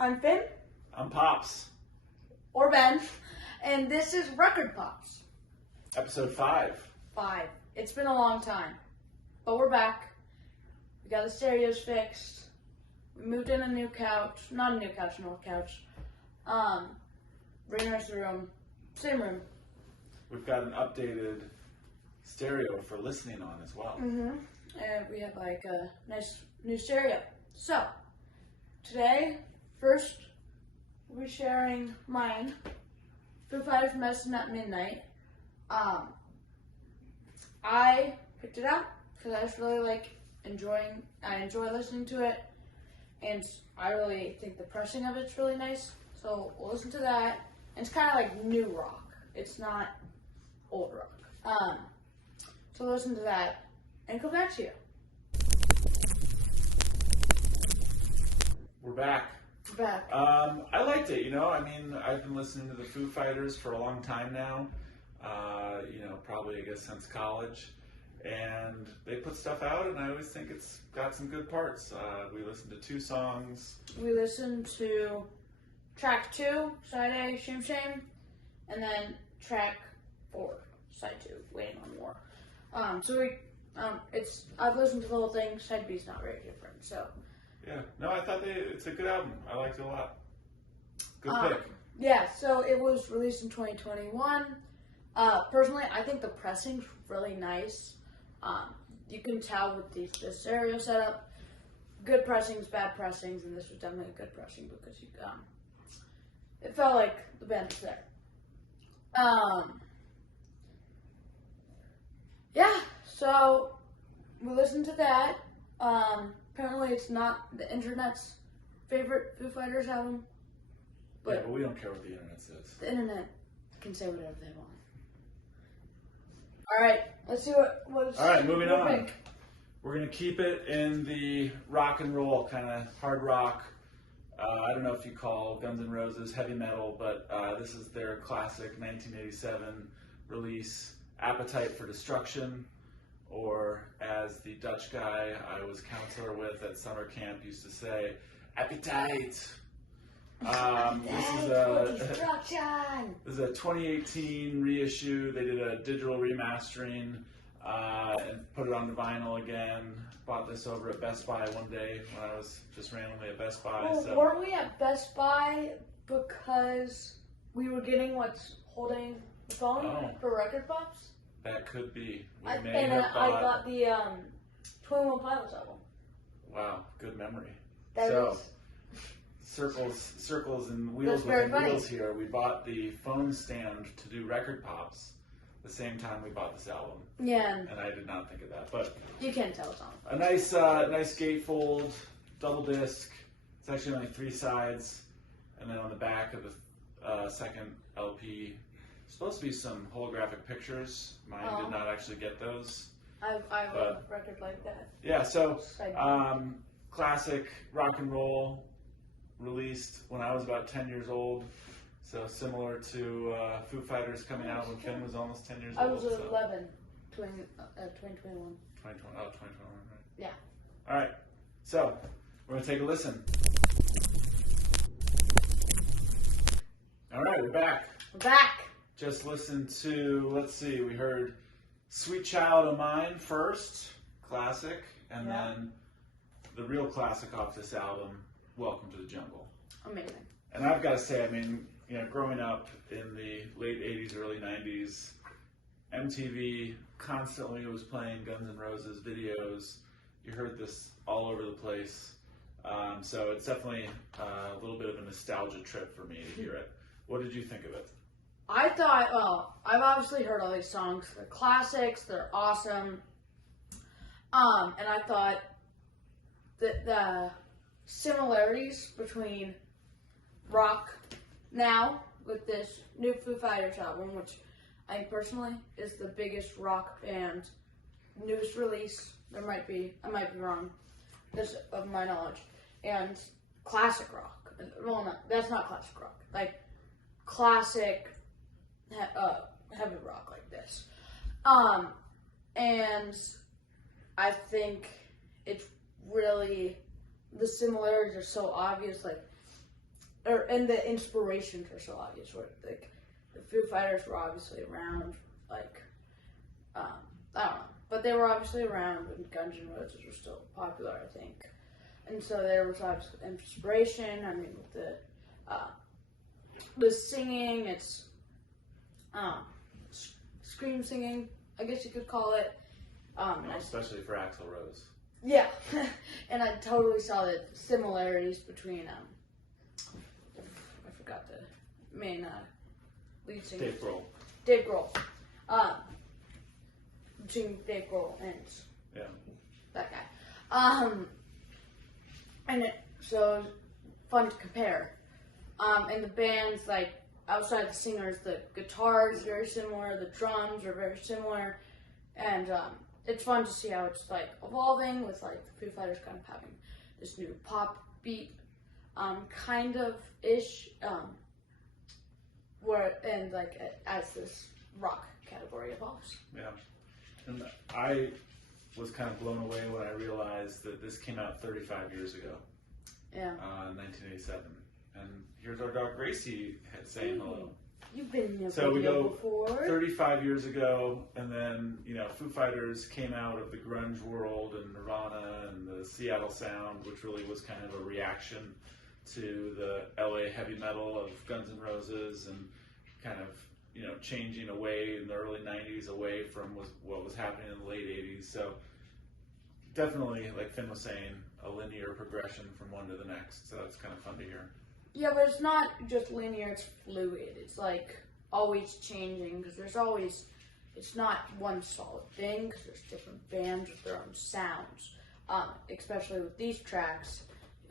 I'm Finn. I'm Pops. Or Ben. And this is Record Pops. Episode 5. 5. It's been a long time. But we're back. We got the stereos fixed. We moved in a new couch. Not a new couch, an old couch. Rearranged the room. Same room. We've got an updated stereo for listening on as well. And we have like a nice new stereo. So, today, first, we'll be sharing mine. Foo Fighters Medicine at Midnight. I picked it up because I just really I enjoy listening to it, and I really think the pressing of it's really nice. So we'll listen to that. And it's kind of like new rock. It's not old rock. So listen to that and come back to you. We're back. We're back. I liked it, I mean, I've been listening to the Foo Fighters for a long time now. Probably, I guess, since college. And they put stuff out, and I always think it's got some good parts. We listened to 2 songs. We listened to track 2, side A, Shame Shame, and then track 4, side 2, Waiting on More. I've listened to the whole thing. Side B is not very different, so. Yeah, no, I thought it's a good album. I liked it a lot. Good pick. Yeah, so it was released in 2021. Personally, I think the pressing's really nice. You can tell with the stereo setup, good pressings, bad pressings, and this was definitely a good pressing because it felt like the band was there. Yeah, so we listened to that. Apparently it's not the internet's favorite Foo Fighters album. But we don't care what the internet says. The internet can say whatever they want. Alright, let's see what's... Alright, moving on. We're going to keep it in the rock and roll, kind of hard rock. I don't know if you call Guns N' Roses heavy metal, but this is their classic 1987 release, Appetite for Destruction. Or as the Dutch guy I was counselor with at summer camp used to say, Appetite! This is a 2018 reissue. They did a digital remastering and put it on the vinyl again. Bought this over at Best Buy one day when I was just randomly at Best Buy. Well, weren't we at Best Buy because we were getting what's holding the phone for Record Pops? That could be. I got the 21 Pilots album. Wow, good memory. That is... Circles and wheels within wheels here. We bought the phone stand to do Record Pops the same time we bought this album. Yeah. And I did not think of that, but you can't tell it's on. A nice gatefold, double disc. It's actually only 3 sides, and then on the back of the second LP, supposed to be some holographic pictures. Mine did not actually get those. I have a record like that. Yeah. So classic rock and roll. Released when I was about 10 years old, so similar to Foo Fighters coming out when Finn was almost 10 years old. I was 11, 2021. 2021, right? Yeah. All right, so we're going to take a listen. All right, we're back. We're back. Just listened to, let's see, we heard Sweet Child of Mine first, classic, and then the real classic off this album, Welcome to the Jungle. Amazing. And I've got to say, I mean, growing up in the late 80s, early 90s, MTV constantly was playing Guns N' Roses videos. You heard this all over the place. So it's definitely a little bit of a nostalgia trip for me to hear it. What did you think of it? I thought, I've obviously heard all these songs. They're classics. They're awesome. And I thought that the similarities between rock now with this new Foo Fighters album, which I think personally is the biggest rock band newest release. I might be wrong, just of my knowledge. And classic rock. Well, no, that's not classic rock. Like classic heavy rock like this. And I think it's really, the similarities are so obvious. Like, and the inspirations are so obvious. Where like the Foo Fighters were obviously around, like I don't know, but they were obviously around when Guns N' Roses were still popular, I think. And so there was obviously inspiration. I mean, with the singing, it's scream singing, I guess you could call it. Especially for Axl Rose. Yeah, and I totally saw the similarities between I forgot the main lead singer. Dave Grohl. Dave Grohl. Between Dave Grohl and that guy. And so it was fun to compare. And the bands, like, outside the singers, the guitars very similar, the drums are very similar, and it's fun to see how it's, like, evolving with, like, the Foo Fighters kind of having this new pop beat, kind of ish, and like as this rock category evolves. Yeah, and I was kind of blown away when I realized that this came out 35 years ago. Yeah. In 1987, and here's our dog Gracie saying hello. You've been in a So we video go before. 35 years ago, and then Foo Fighters came out of the grunge world and Nirvana and the Seattle sound, which really was kind of a reaction to the LA heavy metal of Guns N' Roses, and kind of changing away in the early 90s away from what was happening in the late 80s. So definitely, like Finn was saying, a linear progression from one to the next. So that's kind of fun to hear. Yeah, but it's not just linear, it's fluid. It's like always changing, because it's not one solid thing, because there's different bands with their own sounds. Especially with these tracks.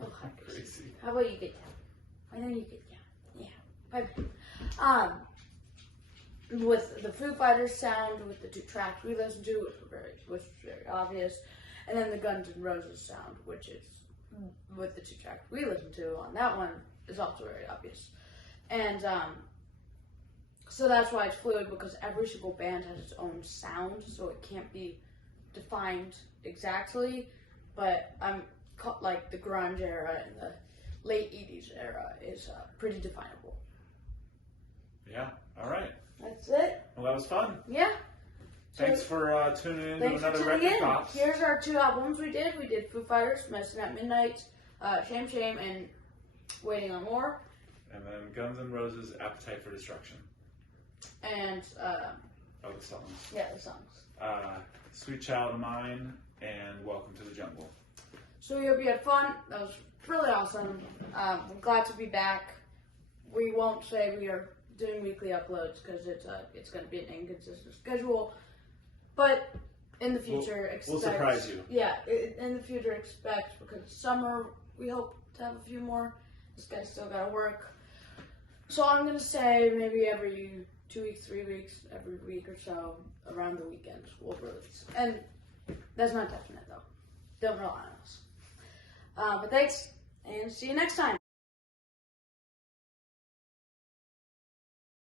Oh, hi, Crazy. How about you get down? I know you get down. Yeah. Bye. With the Foo Fighters sound, with the two tracks we listened to, which was very obvious, and then the Guns N' Roses sound, which is with the two tracks we listened to on that one, is also very obvious. And so that's why it's fluid, because every single band has its own sound, so it can't be defined exactly. But like the grunge era and the late 80s era is pretty definable. Yeah, all right. That's it. Well, that was fun. Yeah. Thanks for tuning in to another Record in. Pops. Here's our two albums we did. We did Foo Fighters, Medicine at Midnight, Shame Shame, and Waiting on More. And then Guns N' Roses, Appetite for Destruction. And, Oh, the songs. yeah, the songs. Sweet Child of Mine and Welcome to the Jungle. So we hope you had fun. That was really awesome. We're glad to be back. We won't say we are doing weekly uploads, because it's going to be an inconsistent schedule. But in the future, we'll surprise you. Yeah, in the future, expect, because summer, we hope to have a few more. This guy's still got to work. So I'm going to say maybe every 2 weeks, 3 weeks, every week or so, around the weekends, we'll release. And that's not definite, though. Don't rely on us. But thanks, and see you next time.